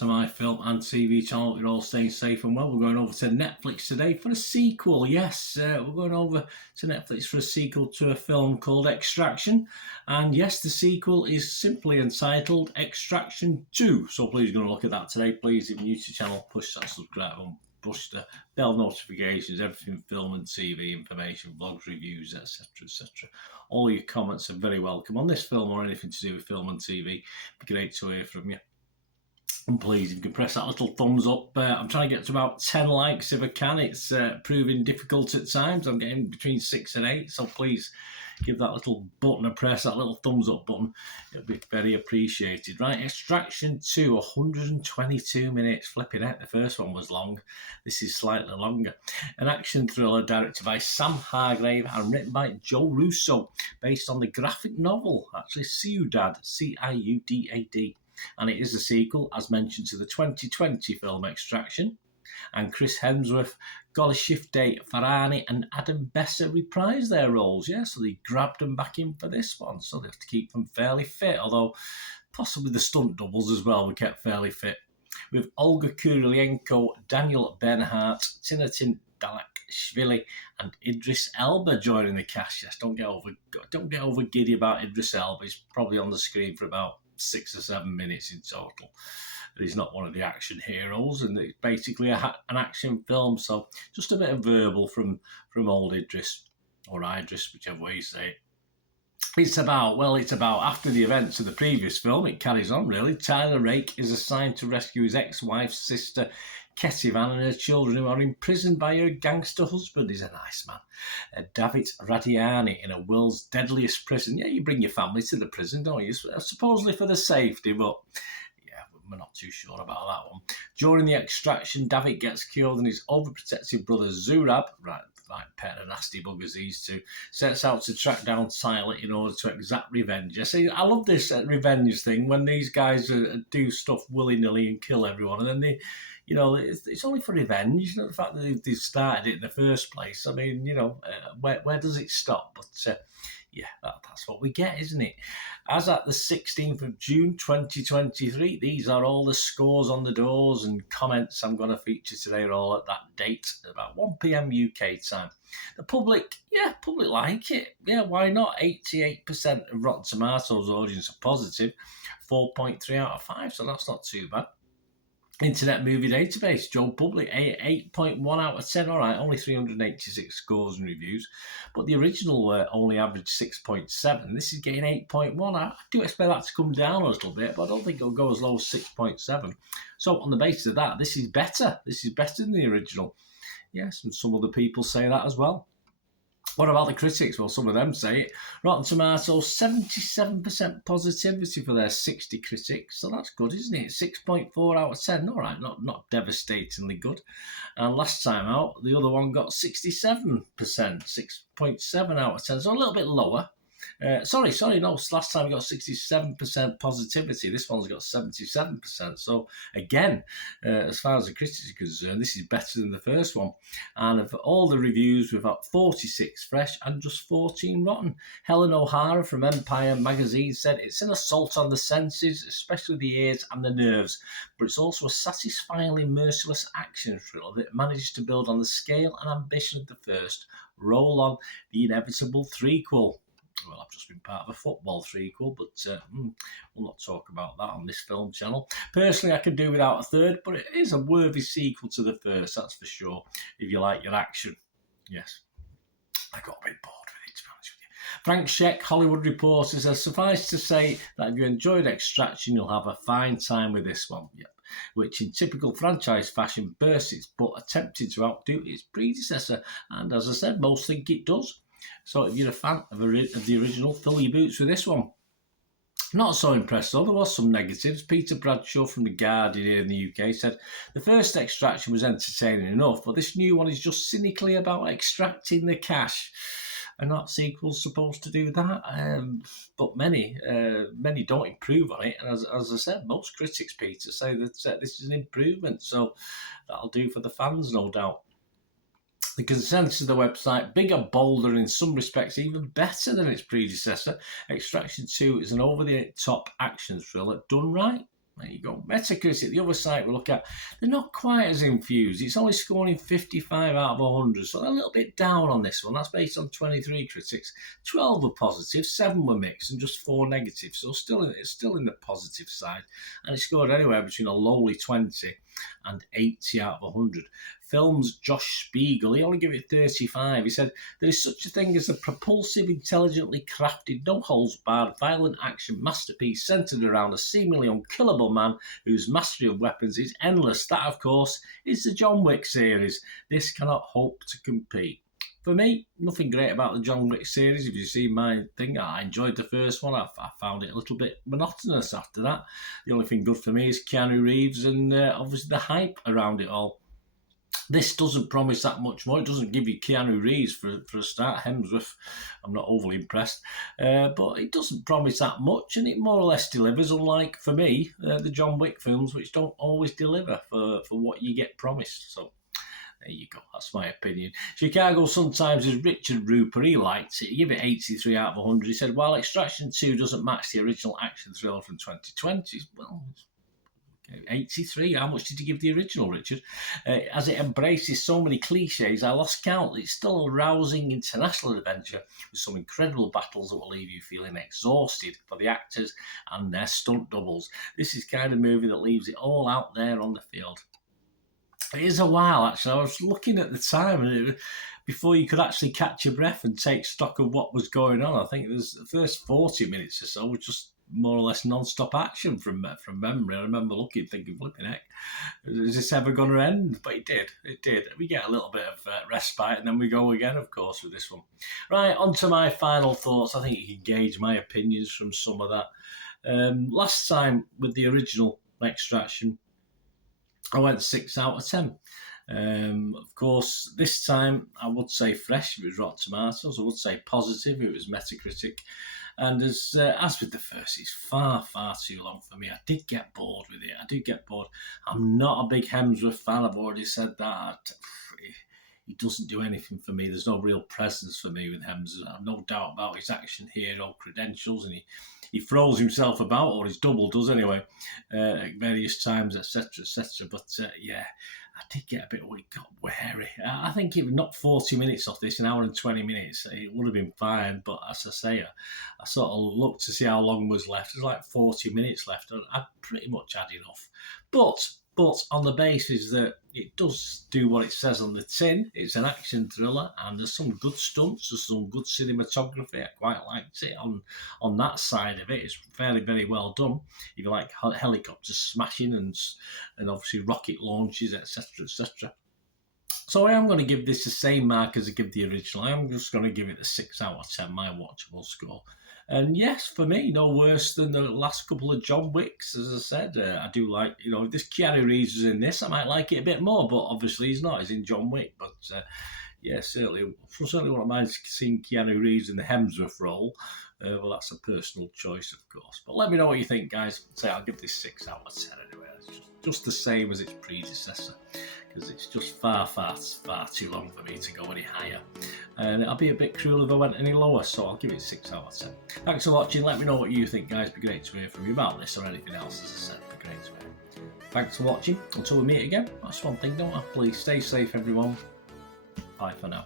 to my film and TV channel. You're all staying safe and well. We're going over to Netflix today for a sequel. Yes, we're going over to Netflix for a sequel to a film called Extraction. And yes, the sequel is simply entitled Extraction 2. So please go and look at that today. Please, if you're new to the channel, push that subscribe button. Push the bell notifications, everything film and TV information, vlogs, reviews, etc, etc. All your comments are very welcome on this film or anything to do with film and TV. It'd be great to hear from you. And please, if you can press that little thumbs up. I'm trying to get to about 10 likes if I can. It's proving difficult at times. I'm getting between 6 and 8, so please give that little button a press, that little thumbs up button. It'll be very appreciated. Right, Extraction 2, 122 minutes. Flipping out, the first one was long. This is slightly longer. An action thriller directed by Sam Hargrave and written by Joe Russo, based on the graphic novel, actually, Ciudad, C-I-U-D-A-D. And it is a sequel, as mentioned, to the 2020 film Extraction. And Chris Hemsworth, Golshifteh Farahani and Adam Besser reprised their roles. Yeah, so they grabbed them back in for this one. So they have to keep them fairly fit, although possibly the stunt doubles as well were kept fairly fit. With Olga Kurylenko, Daniel Bernhardt, Tinatin Dalakshvili and Idris Elba joining the cast. Yes, don't get over giddy about Idris Elba. He's probably on the screen for about 6 or 7 minutes in total. But he's not one of the action heroes, and it's basically an action film. So just a bit of verbal from old Idris, or Idris, whichever way you say it. It's about after the events of the previous film. It carries on, really. Tyler Rake is assigned to rescue his ex-wife's sister, Ketivan, and her children, who are imprisoned by her gangster husband. He's a nice man. David Radiani in a world's deadliest prison. Yeah, you bring your family to the prison, don't you? Supposedly for the safety, but yeah, we're not too sure about that one. During the extraction, David gets killed and his overprotective brother Zurab, right, pair of nasty buggers these two, sets out to track down Tyler in order to exact revenge. I love this revenge thing, when these guys do stuff willy-nilly and kill everyone, and then they, it's only for revenge. The fact that they've started it in the first place, I mean, where does it stop? But yeah, that's what we get, isn't it? As at the 16th of June 2023, these are all the scores on the doors and comments I'm going to feature today are all at that date, about 1 p.m. UK time. The public like it. Yeah, why not? 88% of Rotten Tomatoes audience are positive, 4.3 out of 5, so that's not too bad. Internet Movie Database, Joe Public, 8.1 out of 10. All right, only 386 scores and reviews. But the original only averaged 6.7. This is getting 8.1. I do expect that to come down a little bit, but I don't think it'll go as low as 6.7. So on the basis of that, this is better. This is better than the original. Yes, and some other people say that as well. What about the critics? Well, some of them say it. Rotten Tomatoes, 77% positivity for their 60 critics. So that's good, isn't it? 6.4 out of 10. All right, not devastatingly good. And last time out, the other one got 67%, 6.7 out of 10. So a little bit lower. Sorry, no, last time we got 67% positivity. This one's got 77%. So again, as far as the critics are concerned, this is better than the first one. And of all the reviews, we've got 46 fresh and just 14 rotten. Helen O'Hara from Empire magazine said it's an assault on the senses, especially the ears and the nerves, but it's also a satisfyingly merciless action thriller that manages to build on the scale and ambition of the first. Roll on the inevitable threequel. Well, I've just been part of a football threequel, but we'll not talk about that on this film channel. Personally, I could do without a third, but it is a worthy sequel to the first, that's for sure, if you like your action. Yes, I got a bit bored with it, to be honest with you. Frank Sheck, Hollywood Reporter, says, suffice to say that if you enjoyed Extraction, you'll have a fine time with this one. Yep. Which in typical franchise fashion bursts its butt, attempting to outdo its predecessor, and as I said, most think it does. So if you're a fan of the original, fill your boots with this one. Not so impressed though, there was some negatives. Peter Bradshaw from The Guardian here in the UK said, the first Extraction was entertaining enough, but this new one is just cynically about extracting the cash. And that sequel's supposed to do that, but many don't improve on it. And as I said, most critics, Peter, say that this is an improvement, so that'll do for the fans, no doubt. The consensus of the website, bigger, bolder, in some respects even better than its predecessor. Extraction 2 is an over-the-top action thriller done right. There you go. Metacritic, the other site we look at, they're not quite as infused. It's only scoring 55 out of 100, so they're a little bit down on this one. That's based on 23 critics. 12 were positive, 7 were mixed, and just 4 negative. So it's still in the positive side. And it scored anywhere between a lowly 20 and 80 out of 100. Films Josh Spiegel, he only gave it 35. He said, there is such a thing as a propulsive, intelligently crafted, no-holds-barred, violent action masterpiece centred around a seemingly unkillable man whose mastery of weapons is endless. That, of course, is the John Wick series. This cannot hope to compete. For me, nothing great about the John Wick series. If you see my thing, I enjoyed the first one. I found it a little bit monotonous after that. The only thing good for me is Keanu Reeves and obviously the hype around it all. This doesn't promise that much more. It doesn't give you Keanu Reeves for a start. Hemsworth, I'm not overly impressed. But it doesn't promise that much, and it more or less delivers, unlike, for me, the John Wick films, which don't always deliver for what you get promised. So there you go. That's my opinion. Chicago Sun-Times' Richard Rupert, he liked it. He gave it 83 out of 100. He said, while Extraction 2 doesn't match the original action thriller from 2020, well, 83. How much did you give the original, Richard? As it embraces so many cliches, I lost count. It's still a rousing international adventure with some incredible battles that will leave you feeling exhausted for the actors and their stunt doubles. This is the kind of movie that leaves it all out there on the field. It is a while, actually. I was looking at the time, and before you could actually catch your breath and take stock of what was going on, I think the first 40 minutes or so was just more or less non-stop action from memory. I remember looking, thinking, flipping heck, is this ever going to end? But it did. We get a little bit of respite, and then we go again, of course, with this one. Right, on to my final thoughts. I think you can gauge my opinions from some of that. Last time, with the original Extraction, I went 6 out of 10. Of course, this time I would say fresh if it was Rotten Tomatoes. I would say positive if it was Metacritic. And as with the first, it's far too long for me. I did get bored with it. I'm not a big Hemsworth fan. I've already said that. He doesn't do anything for me. There's no real presence for me with Hemsworth. I have no doubt about his action hero credentials, and he throws himself about, or his double does anyway, at various times, etc. But yeah, I did get a bit wary. I think if not 40 minutes off this, an hour and 20 minutes, it would have been fine. But as I say, I sort of looked to see how long was left. There's like 40 minutes left, and I pretty much had enough. But on the basis that it does do what it says on the tin, it's an action thriller, and there's some good stunts, there's some good cinematography. I quite liked it on that side of it. It's fairly, very well done. If you like helicopters smashing and obviously rocket launches, etc. So I am going to give this the same mark as I give the original. I am just going to give it a 6 out of 10, my watchable score. And yes, for me, no worse than the last couple of John Wicks. As I said, I do like, if this Keanu Reeves is in this, I might like it a bit more, but obviously he's not. He's in John Wick. But yeah, certainly wouldn't mind seeing Keanu Reeves in the Hemsworth role. Well, that's a personal choice, of course. But let me know what you think, guys. I'll give this 6 out of 10 anyway. It's just the same as its predecessor, because it's just far too long for me to go any higher. And I'll be a bit cruel if I went any lower, so I'll give it 6 out of 10. Thanks for watching. Let me know what you think, guys. It'd be great to hear from you about this or anything else, as I said. It'd be great to hear. Thanks for watching. Until we meet again, that's one thing, don't I? Please stay safe, everyone. Bye for now.